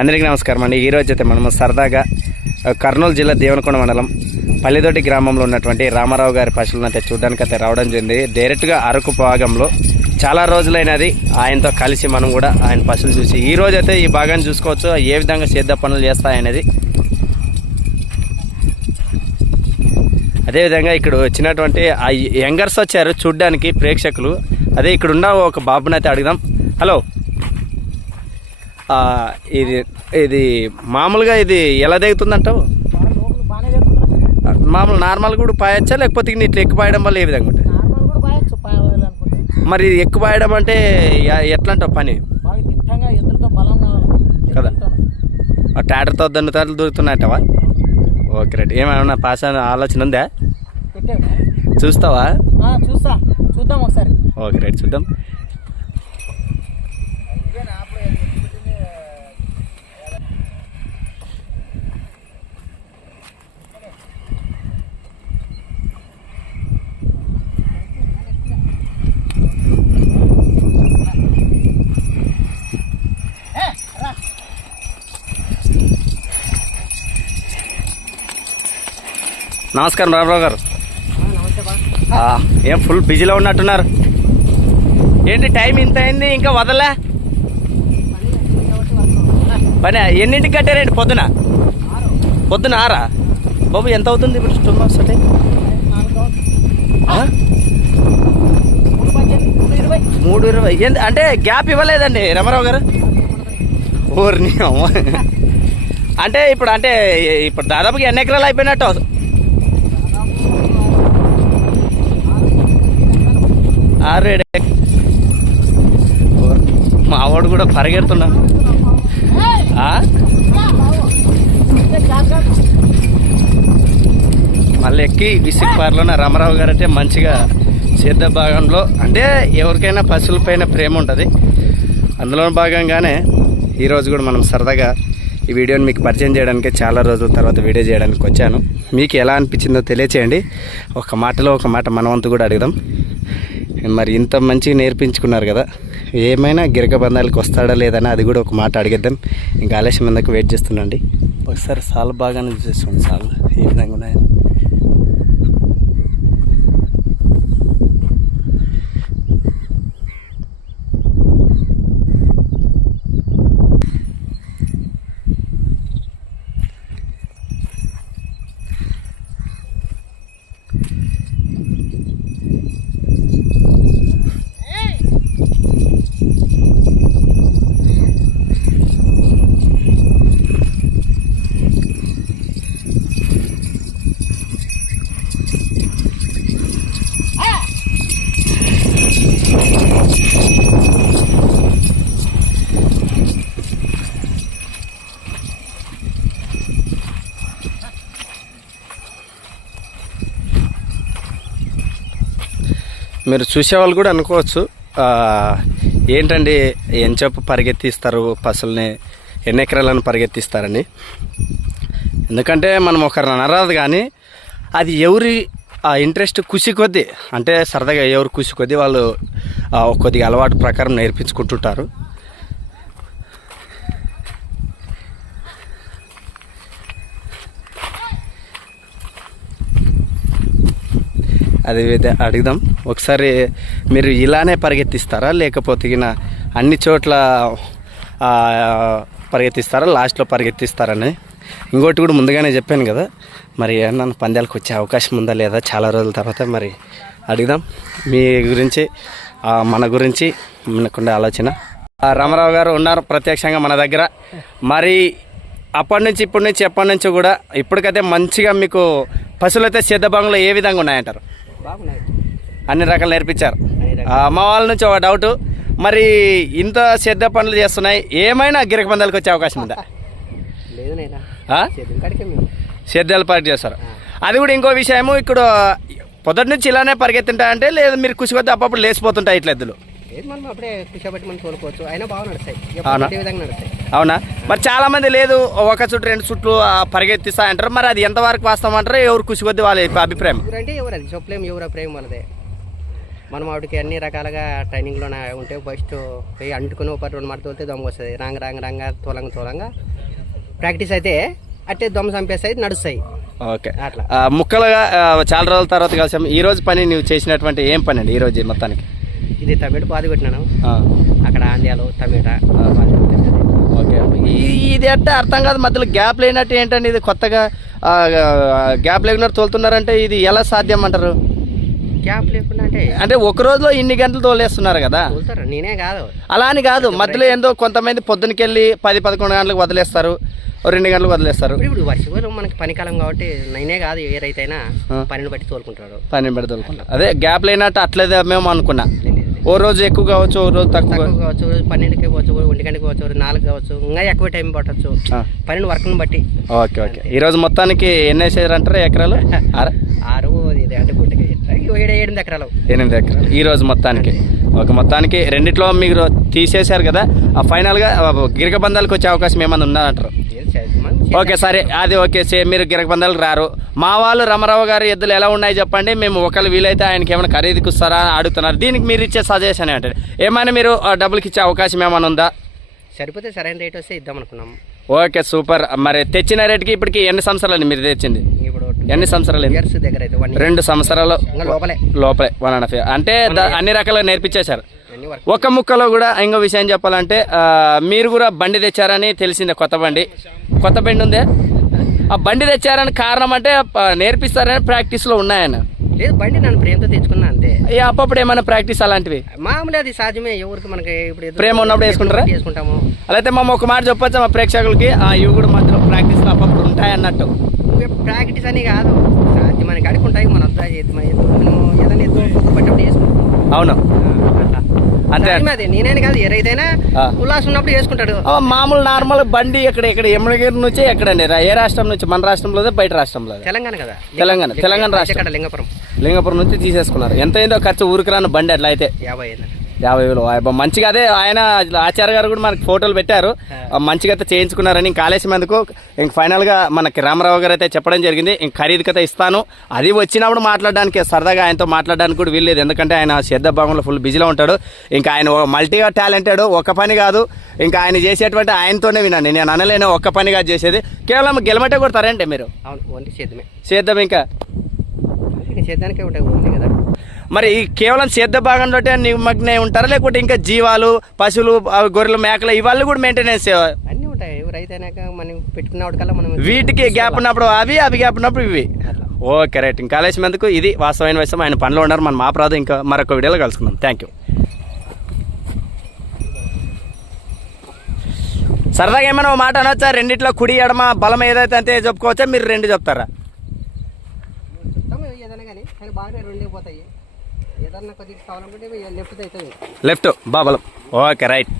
అందరికీ నమస్కారం అండి. ఈరోజు అయితే మనము సరదాగా కర్నూలు జిల్లా దేవనకొండ మండలం పల్లెదొడ్డి గ్రామంలో ఉన్నటువంటి రామారావు గారి పశువులను అయితే చూడడానికి అయితే రావడం జరిగింది. డైరెక్ట్గా అరకు భాగంలో చాలా రోజులైనది ఆయనతో కలిసి మనం కూడా ఆయన పశువులు చూసి ఈ రోజు అయితే ఈ భాగాన్ని చూసుకోవచ్చు. ఏ విధంగా సేద్య పనులు చేస్తాయనేది. అదేవిధంగా ఇక్కడ వచ్చినటువంటి ఆ యంగర్స్ వచ్చారు చూడ్డానికి ప్రేక్షకులు. అదే ఇక్కడ ఉన్న ఒక బాబునైతే అయితే అడుగుదాం. హలో. ఇది ఇది మామూలుగా ఇది ఎలా దిగుతుందంటావు? మామూలు నార్మల్ కూడా పాయచ్చా లేకపోతే ఇట్లా ఎక్కువ పాయడం వల్ల ఏ విధంగా ఉంటుంది మరి ఎక్కువ పాయడం అంటే ఎట్లా అంటావు పని? కదా. ట్రాక్టర్తో దన్ను తాటలు దొరుకుతున్నాయంటావా? Okay right. ఏమైనా పాస్ అనే ఆలోచన ఉందా? చూస్తావా? చూస్తా. చూద్దాం ఒకసారి. Okay right. చూద్దాం. నమస్కారం రామరావు గారు. ఏం ఫుల్ బిజీలో ఉన్నట్టున్నారు? ఏంటి టైం ఇంత అయింది ఇంకా వదలే పని ఎన్నింటికి కట్టారండి పొద్దున? పొద్దున ఆరా? బాబు ఎంత అవుతుంది ఇప్పుడు టూ మంత్స్ అంటే మూడు ఇరవై. మూడు ఇరవై అంటే గ్యాప్ ఇవ్వలేదండి రమారావు గారు? ఊరిని అమ్మ. అంటే ఇప్పుడు అంటే ఇప్పుడు దాదాపుగా ఎన్ని ఎకరాలు అయిపోయినట్టు ఆరేడే మా వాడు కూడా పరిగెడుతున్నా. మళ్ళీ ఎక్కి విసిక్ పార్లోన రామారావు గారు అంటే మంచిగా సిద్ధ భాగంలో అంటే ఎవరికైనా పశువులపైన ప్రేమ ఉంటుంది. అందులో భాగంగానే ఈరోజు కూడా మనం సరదాగా ఈ వీడియోని మీకు పరిచయం చేయడానికి చాలా రోజుల తర్వాత వీడియో చేయడానికి వచ్చాను. మీకు ఎలా అనిపించిందో తెలియచేయండి. ఒక మాటలో ఒక మాట మనవంతు కూడా అడుగుదాం. మరి ఇంత మంచిగా నేర్పించుకున్నారు కదా. ఏమైనా గిరక బంధాలకు వస్తాడా లేదని అది కూడా ఒక మాట అడిగేద్దాం. ఇంకా ఆలస్యం ఎందుకు వెయిట్ చేస్తుండండి. ఒకసారి సాల్ బాగానే చూసేసుకోండి సాల్. ఏ విధంగా ఉన్నాయని. మీరు చూసేవాళ్ళు కూడా అనుకోవచ్చు. ఏంటండి ఏం చెప్పు పరిగెత్తిస్తారు పసుల్ని ఎన్ని ఎకరాలను పరిగెత్తిస్తారని. ఎందుకంటే మనం ఒకరిని అనరాదు కానీ అది ఎవరి ఆ ఇంట్రెస్ట్ ఖుషి కొద్దీ అంటే సరదాగా ఎవరు ఖుషి కొద్దీ వాళ్ళు కొద్దిగా అలవాటు ప్రకారం నేర్పించుకుంటుంటారు. అది అడుగుదాం. ఒకసారి మీరు ఇలానే పరిగెత్తిస్తారా? లేకపోతే అన్ని చోట్ల పరిగెత్తిస్తారా? లాస్ట్లో పరిగెత్తిస్తారని. ఇంకోటి కూడా ముందుగానే చెప్పాను కదా. మరి ఏమన్నా పందాలకు వచ్చే అవకాశం ఉందా లేదా చాలా రోజుల తర్వాత మరి అడుగుదాం. మీ గురించి మన గురించి మనకుండే ఆలోచన. రామారావు గారు ఉన్నారు ప్రత్యక్షంగా మన దగ్గర. మరి అప్పటి నుంచి ఇప్పటి నుంచి ఎప్పటి నుంచి కూడా ఇప్పటికైతే మంచిగా మీకు పశువులైతే అయితే సిద్ధభాగంలో ఏ విధంగా ఉన్నాయంటారు? అన్ని రకాలు నేర్పించారు. అన్ని రకాలు. ఆ, మా వాళ్ళ నుంచి ఒక డౌట్. మరి ఇంత శ్రద్ధ పనులు చేస్తున్నాయి. ఏమైనా గిరక పందాలకు వచ్చే అవకాశం ఉందా? శ్రద్ధలు పాటు చేస్తారు. అది కూడా ఇంకో విషయము. ఇక్కడ పొద్దుటి నుంచి ఇలానే పరిగెత్తుంటాయంటే లేదు మీరు కుసికొద్ది అప్పుడప్పుడు లేచిపోతుంటాయి ఇట్లా ఎద్దులు. ఏది మనం అప్పుడే కూర్చోబెట్టి మనం తోలుకోవచ్చు. అయినా బాగా నడుస్తాయి. అవునా? విధంగా నడుస్తాయి. అవునా? మరి చాలా మంది లేదు ఒక చుట్టూ రెండు చుట్లు ఆ, పరిగెత్తిస్తా అంటారు మరి అది ఎంతవరకు వాస్తవం అంటారు ఎవరు కుసికొద్ది వాళ్ళ అభిప్రాయం? ఎవరంటే ఎవరు అది? చెప్పలేము ఎవరు ప్రేమ వాళ్ళదే. మనం ఆవిడకి అన్ని రకాలుగా ట్రైనింగ్లోనే ఉంటే ఫస్ట్ పోయి అంటుకుని ఒక రెండు మాట తోలితే దమ్ము వస్తుంది. రాంగ రాంగ రాంగ తోలంగా తోలంగా. ప్రాక్టీస్ అయితే అట్టే దొమ్మ చంపేస్తాయి నడుస్తాయి. ఓకే. అట్లా. ఆ, ముక్కలుగా ఆ, చాలా రోజుల తర్వాత కలిసాం. ఈ రోజు పని నువ్వు చేసినటువంటి ఏం పని అండి? ఈ రోజు మొత్తానికి? ఇది టమాటో పాది పెట్టినాను అక్కడ ఆంధ్యాలు టమాటా. ఓకే ఇది అంటే అర్థం కాదు. మధ్యలో గ్యాప్ లేనట్టు ఏంటండి ఇది? కొత్తగా గ్యాప్ లేకున్నట్టు తోలుతున్నారంటే ఇది ఎలా సాధ్యం అంటారు? గ్యాప్ లేకుండా అంటే అంటే ఒక రోజులో ఇన్ని గంటలు తోలేస్తున్నారు కదా? నేనే కాదు. అలా అని కాదు. మధ్యలో ఏందో కొంతమంది పొద్దునకెళ్ళి పది పదకొండు గంటలకు వదిలేస్తారు. రెండు గంటలకు వదిలేస్తారు. ఇప్పుడు వర్షకాలం మనకి పనికాలం కాబట్టి నేనే కాదు ఏ రైతు అయినా ఆ. పనిని బట్టి తోలుకుంటాడు. పని పెడి తోలుకుంటారు అదే గ్యాప్ లేనట్టు అట్లేదే మేము అనుకున్నా. ఓ రోజు ఎక్కువ కావచ్చు ఓ రోజు తక్కువ తక్కువ కావచ్చు. పన్నెండుకి కావచ్చు ఒంటి గంటకి కావచ్చు నాలుగు కావచ్చు ఇంకా ఎక్కువ టైం పట్టచ్చు. ఆ, పనిని వర్క్ని బట్టి. Okay okay. ఈ రోజు మొత్తానికి ఎన్ని వేసారు అంటారు ఎకరాలు? ఆరు? ఆరు ఇది అంటే గుంటకి ఏడు ఎనిమిది ఎకరాలు. ఎనిమిది ఎకరాలు. ఈ రోజు మొత్తానికి. ఒక మొత్తానికి రెండిట్లో మీరు తీసేశారు కదా ఆ ఫైనల్గా గిరక బంధాలకు వచ్చే అవకాశం ఏమైనా ఉందంటారు? ఓకే సరే. అది ఓకే సే మీరు గిరక బంధాలకు రారు. మా వాళ్ళు రామారావు గారి ఎద్దులు ఎలా ఉన్నాయి చెప్పండి. మేము ఒకళ్ళు వీలైతే ఆయనకి ఏమైనా ఖరీదుకి ఇస్తారా అని అడుగుతున్నారు. దీనికి మీరు ఇచ్చే సజెషన్ ఏంటంటే ఏమైనా మీరు డబ్బులకి ఇచ్చే అవకాశం ఏమైనా ఉందా? సరిపోతే సరైన రేట్ వస్తే ఇద్దాం అనుకున్నాం ఓకే సూపర్. మరి తెచ్చిన రేటుకి ఇప్పటికి ఎన్ని సంవత్సరాలు మీరు తెచ్చింది? ఎన్ని సంవత్సరాలు రెండు సంవత్సరాలు. లోపలే. లోపలే వన్ అండ్ హాఫ్ అంటే అన్ని రకాలుగా నేర్పించేశారు. ఒక ముక్కలో కూడా ఇంకో విషయం చెప్పాలంటే మీరు కూడా బండి తెచ్చారని తెలిసిందే కొత్త బండి. కొత్త బండి ఉందే ఆ బండి తెచ్చారని కారణం అంటే నేర్పిస్తారని ప్రాక్టీస్లో ఉన్నాయన్న లేదు బండి నన్ను ప్రేమతో తెచ్చుకున్నా అంతే ఈ అప్పుడప్పుడు ఏమైనా ప్రాక్టీస్ అలాంటివి మామూలు అది సహజమే ఎవరికి మనకి ఇప్పుడు ప్రేమ ఉన్నప్పుడు వేసుకుంటారా? వేసుకుంటాము అయితే మా ఒక మాట చెప్పొచ్చా మా ప్రేక్షకులకి ఆ, ఇవి కూడా మధ్యలో ప్రాక్టీస్లో అప్పుడప్పుడు ఉంటాయి అన్నట్టు ప్రాక్టీస్ అని కాదు సాధ్యం మనకి అడుగుంటాయి మన ఏదైనా ఎత్తు పట్టప్పుడు వేసుకుంటాం అవును అంతే. అది. నేనైనా కాదు. ఉల్లాసం ఉన్నప్పుడు వేసుకుంటాడు ఆ, మామూలు నార్మల్ బండి ఇక్కడ ఇక్కడ ఎమ్మగిరి నుంచి ఎక్కడండి? ఏ రాష్ట్రం నుంచి? మన రాష్ట్రంలో బయట రాష్ట్రంలో తెలంగాణ కదా. తెలంగాణ తెలంగాణ రాష్ట్రం. లింగపురం? లింగపురం నుంచి తీసేసుకున్నారు. ఎంత అయిందో ఖర్చు ఊరికి రాని బండి అట్లా అయితే. యాభై యాభై వేలు. మంచిగా అదే ఆయన ఆచార్య గారు కూడా మనకి ఫోటోలు పెట్టారు. మంచిగా అయితే చేయించుకున్నారని ఇంకా ఎందుకు? ఇంక ఫైనల్గా మనకి రామారావు గారు అయితే చెప్పడం జరిగింది. ఇంక ఖరీదు కథ ఇస్తాను. అది వచ్చినప్పుడు మాట్లాడడానికి సరదాగా ఆయనతో మాట్లాడడానికి కూడా వీల్లేదు ఎందుకంటే ఆయన శ్రద్ధ భాగంలో ఫుల్ బిజీలో ఉంటాడు. ఇంకా ఆయన మల్టీగా టాలెంటెడ్ ఒక పని కాదు. ఇంకా ఆయన చేసేటువంటి ఆయనతోనే వినండి నేను అనలేను ఒక్క పని కాదు చేసేది. కేవలం గెలమటే కొడతారంటే మీరు. చేద్దాం ఇంకా. అందుకే సేద్యానికే ఉంటాయి కదా. మరి ఈ కేవలం సేద్య భాగంలో నిమగ్నై ఉంటారా? లేకపోతే ఇంకా జీవాలు పశువులు గొర్రెలు మేకలు ఇవాళ్ళు కూడా మెయింటెనెన్స్ అన్నీ ఉంటాయి. రైతు అయినాక మనం పెట్టుకున్నవాడికల్లా మనం వీటికి గ్యాప్ ఉన్నప్పుడు అవి అవి గ్యాప్ ఉన్నప్పుడు ఇవి. Okay right. ఇంకా ఆలస్యమందుకు ఇది వాస్తవమైన విషయం. ఆయన పనిలో ఉన్నారు. మనం మా ప్రాధం ఇంకా మరొక వీడియోలో కలుసుకుందాం. థ్యాంక్ యూ సరదాగా ఏమైనా మాట అనొచ్చా? రెండిట్లో కుడి ఎడమ బలం ఏదైతే అంతే చెప్పుకోవచ్చా? మీరు రెండు చెప్తారా? చెప్తాము ఏదైనా కానీ బాగానే రెండే పోతాయి. లెఫ్ట్ బాబలం. Left okay right